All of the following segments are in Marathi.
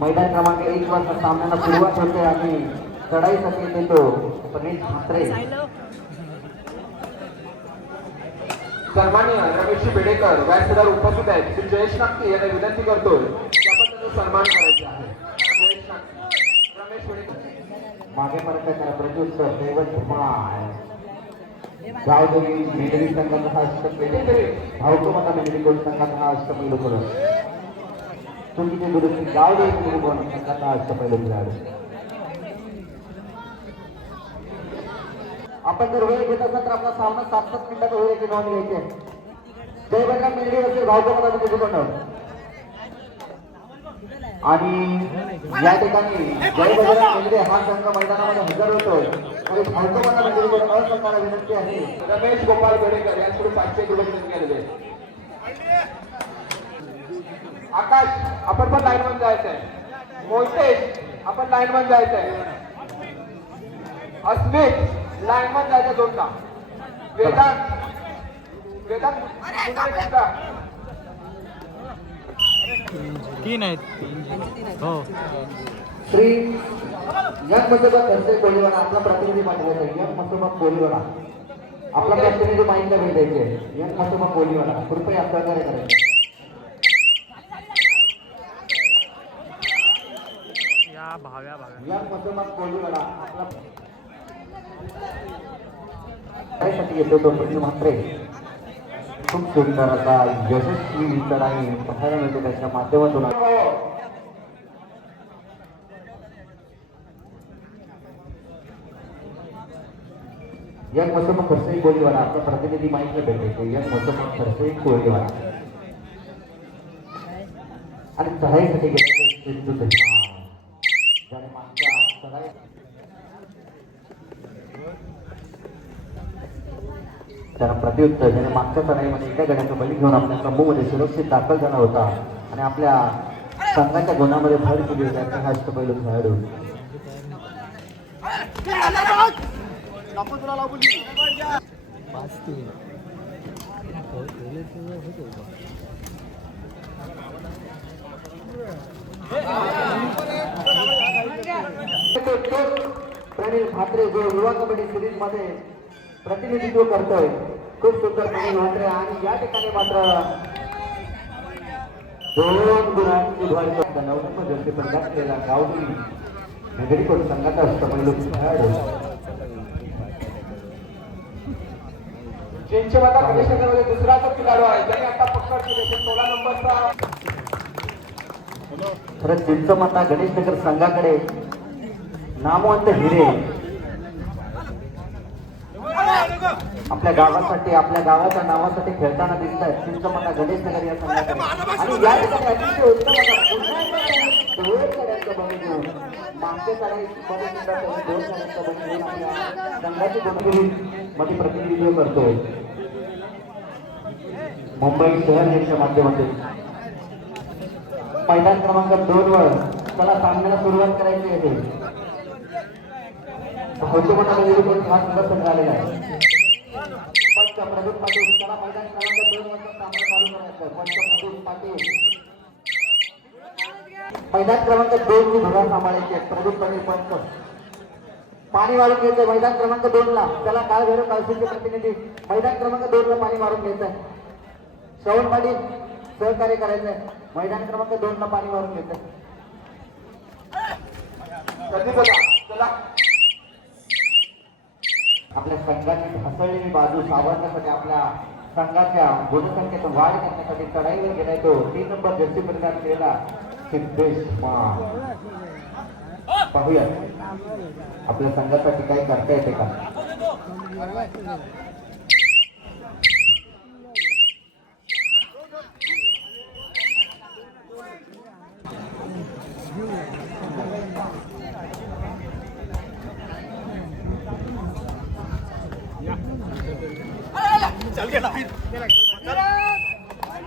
मैदान क्रमांक 1 वर सामन्याला सुरुवात होते आणि चढाईसाठी देतो प्रणीत म्हात्रे. सन्माननीय रमेश बेडेकर व्यासपीठावर उपस्थित आहेत. श्री जयेश नागटे यांना विनंती करतोय की आपण त्यांचा सन्मान करायचा आहे. जयेश नागटे, रमेश बेडेकर मागे परत करा. प्रत्युत्तर दैवत कुमार गावदेवी मेडली संघाचा हा अष्टपैलू भावकोमता मेडली गोल संघाचा हा अष्टपैलू खेळाडू. चुकीची दुरुस्ती गावदेवी मेडली गोल संघाचा हा अष्टपैलू खेळाडू. आपण जर वेळ घेत असाल तर आपला सामना 7-7 मिनिटात होईल याची नोंद घ्यायची आहे. जय बजरंग मेडली असेल भावकोमता मेडली गोल आणि या ठिकाणी जय बजरंग मेडली हा संघ मैदानामध्ये हजर होतोय. भावकोमता मेडली गोल असंख्याला विनंती आहे. रमेश गोपाल बेडेकर यांच्याकडून 500 रुपये विनंती केलेले. आकाश आपण पण लाईन मध्ये जायचं आहे. मोहितेश आपण लाईन मध्ये जायचं आहे. अस्मित लाईन मध्ये जायचं दोनला. वेदांत वेदांत तीन आहेत. हो श्री यंग मसोबा दर्शक कोलीवाडा आपला प्रतिनिधी पाठवायचा आहे. यंग मसोबा कोलीवाडा आपला प्रतिनिधी माहितीला भेटायचे आहे. यंग मसोबा कोलीवाडा कृपया सहकार्य करायचे. या भाव्या यंग मसोबा कोलीवाडा आपला साठी येतो तो प्रणीत म्हात्रे. खूप सुंदर असा यशस्वी चढाई पाहायला मिळते त्याच्या माध्यमातून. यंग मसोबा खरसई कोलीवाडा आपला प्रतिनिधी माहितीला भेटायचे. यंग मसोबा खरसई कोलीवाडा आणि चढाईसाठी गेले ज्याने मागच्या चढाई त्याला प्रत्युत्तर ज्याने मागच्या चढाईमध्ये एका गड्याचा बळी घेऊन आपल्या तंबूमध्ये सुरक्षित दाखल झाला होता आणि आपल्या संघाच्या गुणामध्ये भर केली होती. त्याचा हा अष्टपैलू खेळाडू प्रणीत म्हात्रे जो युवा कबड्डी सिरीज मध्ये प्रतिनिधित्व करतोय. खूप सुंदर प्रणीत म्हात्रे आणि या ठिकाणी मात्र 2 गुणांची भर 9 नंबर जर्सी प्रदान केलेला गावदेवी मेडली गोल संघाचा अष्टपैलू खेळाडू. चिंचवता गणेशनगरमध्ये दुसरा जो खेळाडू आहे ज्याने आता पकड केली 16 नंबरचा. खरं चिंचमाता गणेशनगर संघाकडे नामवंत हिरे आपल्या गावासाठी आपल्या गावाच्या नावासाठी खेळताना दिसत आहेत. चिंचमाता गणेशनगर या संघाकडे आणि या ठिकाणी अतिशय उत्तम मागच्या संघाची मध्ये प्रतिनिधित्व करतोय. मुंबई शहर यांच्या माध्यमातून मैदान क्रमांक 2 वर त्याला सामन्याला सुरुवात करायची आहे. हा सुद्धा संघ आलेला आहे. प्रदीप पाटील त्याला मैदान क्रमांक 2 वर सामना चालू करायचा. प्रदीप पाटील मैदान क्रमांक 2 ची धुरा सांभाळायची आहे. प्रदीप पाटील पंच पाणी मारून घ्यायचंय मैदान क्रमांक 2 ला. त्याला काळ भैरव कालसीचे प्रतिनिधी मैदान क्रमांक 2 ला पाणी मारून घ्यायचंय. श्रवण पाटील सहकार्य करायचंय. मैदान क्रमांक 2 ला पाणी मारून घ्यायचंय. आपल्या संघाची ढासळलेली बाजू सावरण्यासाठी आपल्या संघाच्या गुणसंख्येत वाढ करण्यासाठी चढाईवर गेलाय तो 3 नंबर जर्सी परिधान केलेला सिद्धेश मान. पाहूया आपल्या संघासाठी काही करता येते का.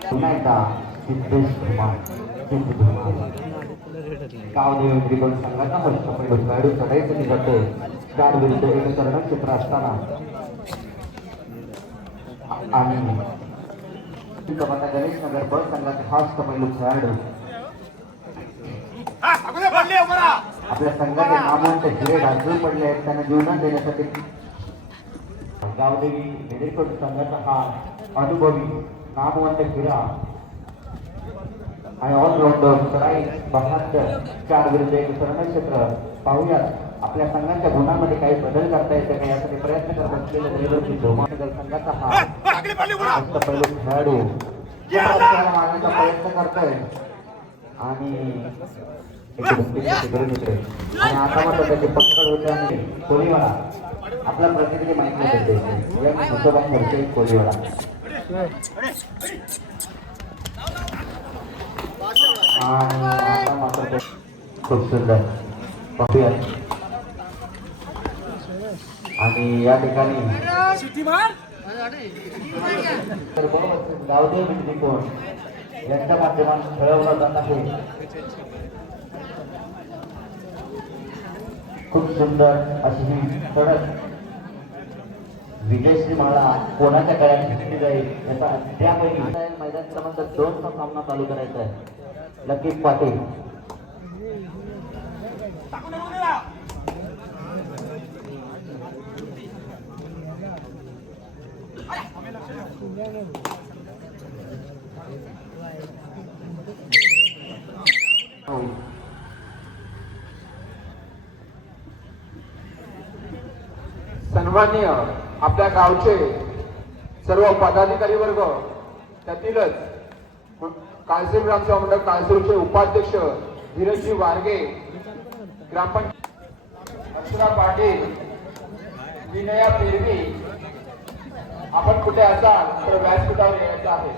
पुन्हा एकदा सिद्धेश कुमार गावदेवी मेडली गोल संघाचा अष्टपैलू खेळाडू चढाईसाठी जातोय. 4 विरुद्ध 1 करणं क्षेत्र असताना आणि गणेशनगर ब संघाचा हा अष्टपैलू खेळाडू आपल्या संघाचे नामवंत हिरे ढासळून पडले आहेत, त्यांना जीवदान देण्यासाठी गावदेवी मेडिकल संघाचा हा अनुभवी नामवंत हिरा आणि ऑलराऊंडर सराई बहात्तर 4 विरुद्ध 1 क्षेत्र पाहूयात. आपल्या संघाच्या गुणांमध्ये काही बदल करता येते का यासाठी प्रयत्न करत असलेले देवदत्त धोमानगर संघाचा हा पहिला खेळाडू मारण्याचा प्रयत्न करतोय आणि आता मात्र त्याची पकड होते आणि कोळीवाडा आपला प्रतिनिधी माहिती देते कोळीवाडा आणि आता मात्र ते खूप सुंदर पाहूया. आणि या ठिकाणी गावदेव कोण यांच्या माध्यमातून खेळवला जात आहे. खूप सुंदर अशी ही कडक विजयश्री माळा कोणाच्या गळ्यात घेतली जाईल याचा अद्यापही मैदान क्रमांक 2 चा सामना चालू करायचा आहे. लकीष पाटील सन्माननीय आपल्या गावचे सर्व पदाधिकारी वर्ग, त्यातीलच काळसुर ग्रामसभा मंडळ काळसुरचे उपाध्यक्ष धीरजजी वारगे, ग्रामपंचायत अक्षरा पाटील, विनया पेरवी, आपण कुठे असाल तर व्यासपीठावर यायचं आहे.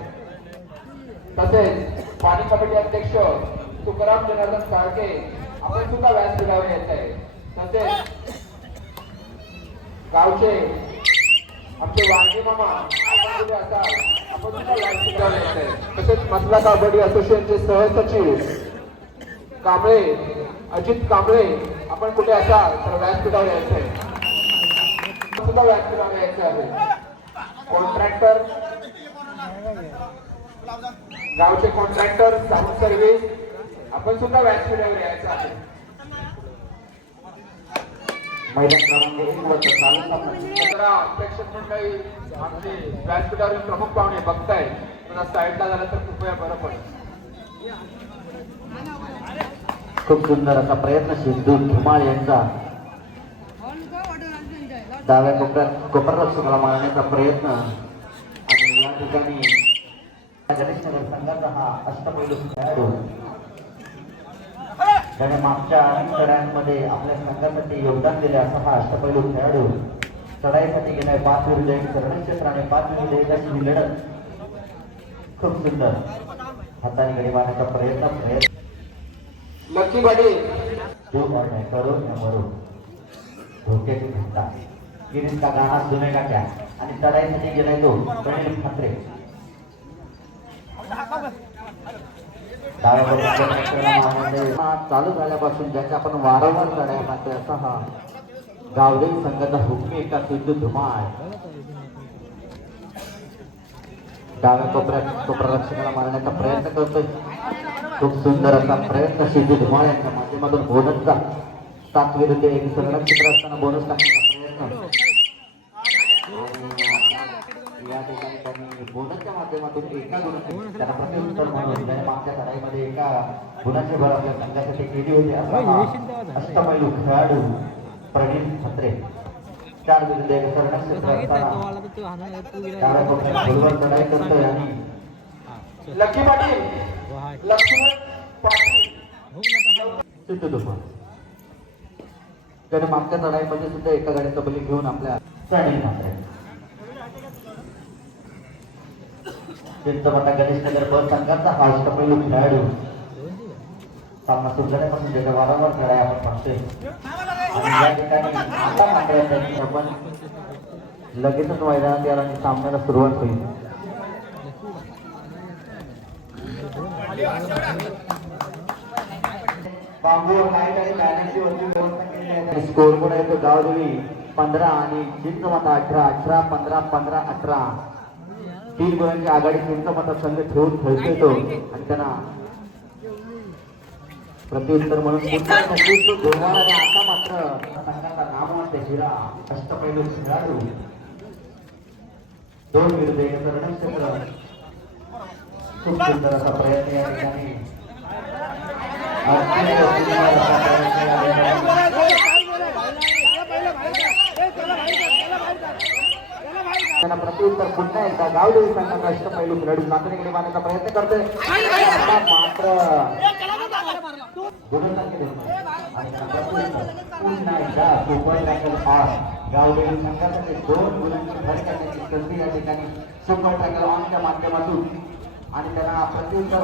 तसेच पाणी कमिटी अध्यक्ष तुकाराम जनार्दन साळके, आपण सुद्धा व्यासपीठावर यायचं आहे. तसेच गावचे आमचे वांगे मामा, आपण कुठे असाल आपण सुद्धा व्यासपीठावर यायचं आहे. तसेच मसला कबड्डी असोसिएशनचे सहसचिव कांबळे, अजित कांबळे, आपण कुठे असाल तर व्यासपीठावर यायचं आहे. सुद्धा व्यासपीठावर यायचं आहे. कॉन्ट्रॅक्टर, गावचे कॉन्ट्रॅक्टर, साऊंड सर्व्हिस, आपण सुद्धा व्यासपीठावर यायचं आहे. मैदान क्रमांक 1 वर चालू जरा प्रेक्षक मंडळी आमचे व्यासपीठावरील प्रमुख पाहुणे बघताय, जरा साईडला झालं तर कृपया बरं पडेल. खूप सुंदर असा प्रयत्न सिद्धू धुमाळ यांचा डाव्या कोपररक्षकाला मारण्याचा प्रयत्न. आणि या ठिकाणी गणेशनगर संघाचा हा अष्टपैलू खेळाडू त्याने मागच्या अनेक चढायांमध्ये आपल्या संघासाठी योगदान दिले असा हा अष्टपैलू खेळाडू चढाईसाठी गेलाय. 5 विरुद्ध 1 क्षेत्र आणि 5 विरुद्ध 1 अशी ही लढत. खूप सुंदर हाताने गडी मारण्याचा प्रयत्न. लकी पाटील करून मरून धोक्याची घंटा गिरीश का गाणा जुने टाक्या आणि चढाईसाठी गेलाय तो प्रणील ठाकरे. चालू झाल्यापासून ज्याच्या आपण वारंवार चढाया मारतोय असा हा गावदेवी संघाचा हुकमी एका सिद्धू धुमाळ डाव्या कोपररक्षकाला मारण्याचा प्रयत्न करतोय. खूप सुंदर असा प्रयत्न सिद्धू धुमाळ यांच्या माध्यमातून बोनसचा 7 विरुद्ध 1 संरक्षण क्षेत्र असताना बोनस टाकण्याचा प्रयत्न. या ठिकाणी त्यांनी बोनसच्या माध्यमातून एका गुणाची त्याला प्रत्युत्तर म्हणून त्याने मागच्या लढाईमध्ये एका गुणाची भर आपल्या संघासाठी केली होती असा अष्टपैलू खेळाडू प्रणील ठाकरे 4 विरुद्ध 1 संरक्षण क्षेत्र असताना डाव्या कोपऱ्यात खोलवर चढाई करतोय. आणि लकी पाटील, लक्ष्मण पाटील, सिद्धू धुमाळ त्याने मागच्या चढाईमध्ये सुद्धा एका गाडीचा बली घेऊन आपल्या प्रणील ठाकरे चिंचवटा गणेशनगर बस संघाचा हा अष्टपैलू खेळाडू सामना सुरू झाल्यापासून ज्याच्या वारंवार खेळाय आपण पाहतोय. आणि या ठिकाणी आता मात्र त्यांनी आपण लगेचच मैदानात यायला आणि सामन्याला सुरुवात होईल. स्कोर पण येतो गावदेवी 15 आणि चिंचवटा 18, 18, 15, 15, 18 3 गुणांची आघाडी चिंचवटा संघ ठेवून खेळतोय तो. आणि त्यांना प्रत्युत्तर म्हणून पुन्हा नक्कीच धुमाळ आणि आता मात्र संघाचा नामवंत हिरा अष्टपैलू खेळाडू 2 विरुद्ध 1 रणक्षेत्र खूप सुंदर असा प्रयत्न या ठिकाणी अत्यंत सुंदर असा प्रयत्न या ठिकाणी. त्यांना प्रत्युत्तर पुन्हा एकदा गावदेवी संघाचा अष्टपैलू खेळाडू नाचणीकडे मारण्याचा प्रयत्न करतोय आता मात्र गुणवत्ता केली आणि पुन्हा एकदा सुपर टॅकल ऑन गावदेवी संघासाठी 2 गुणांची भर करण्याची संधी या ठिकाणी सुपर टॅकल ऑनच्या माध्यमातून आणि त्यांना प्रत्युत्तर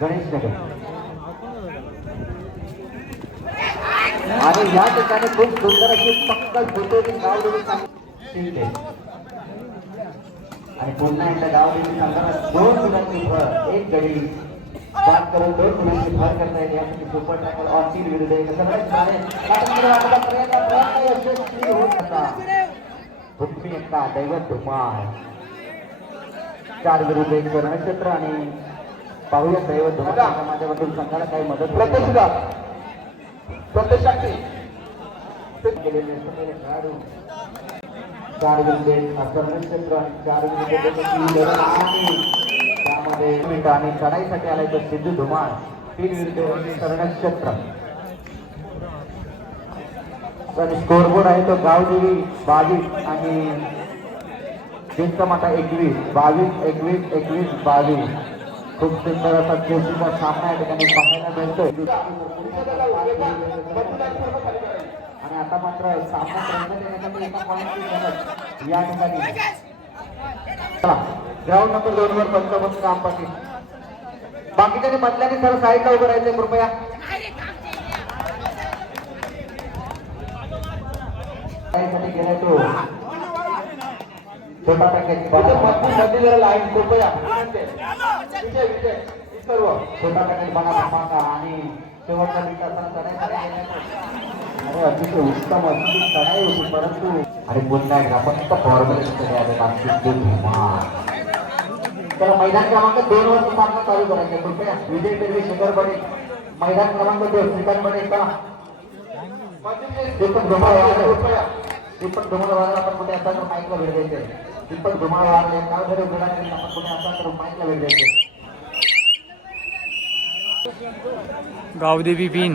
गणेश नगर आणि या ठिकाणी खूप सुंदर अशी पक्कल फुटोरी गावदेवी शिंदे आणि पुन्हा एकदा गावदेवी संघाला 2 गुणांची भर 1 गडी बाद करून 2 गुणांची भर करता येईल यासाठी सुपर टॅकल ऑन 3 विरुद्ध 1 प्रयत्न यशस्वी होत होता भूमी एकटा दैवत धुमाळ 4 विरुद्ध 1 रणक्षेत्र आणि पाहूया दैवत धुमाळच्या माध्यमातून संघाला काही मदत प्रत्यक्षाची केलेले सगळे खेळाडू 4 विरुद्ध 1 रणक्षेत्र आणि 4 विरुद्ध 1 आणि त्यामध्ये मिनिटं आणि चढाईसाठी आलाय तो सिद्धू धुमाळ 3 विरुद्ध 1 रणक्षेत्र स्कोरबोर्ड आहे तो गावदेवी 22 आणि चिंचमाता 21 22 खूप सुंदर असा चेसीचा सामना या ठिकाणी पाहायला मिळतोय आणि आता मात्र सामना रंगत येण्यासाठी एका पॉईंटची गरज या ठिकाणी चला ग्राउंड नंबर 2 वर पंचावन्न काम बाकीच्याने मधल्याने सर साईडला उभं राहायचंय कृपया साठी गेलाय तो छोटा पॅकेज मध्ये जरा लाईन कृपया सर्व छोटा पॅकेज बना मागा आणि शेवटच्या मिनिटात चढाई अरे अतिशय उत्तम अशी चढाई होती परंतु आणि पुन्हा एकदा फक्त फॉर्मॅलिटी तर मैदान क्रमांक 2 वर सामना चालू करायचा कृपया विजय पेरवी शिखर बने मैदान क्रमांक 2 श्रीकांत बने का दीपक धुमाळ आपण कुठे असा तर माईकला भेट द्यायचे दीपक धुमाळ वारले नाव जरी गुणांकडे आपण कुठे असा तर माईकला भेट द्यायचे गावदेवी पिन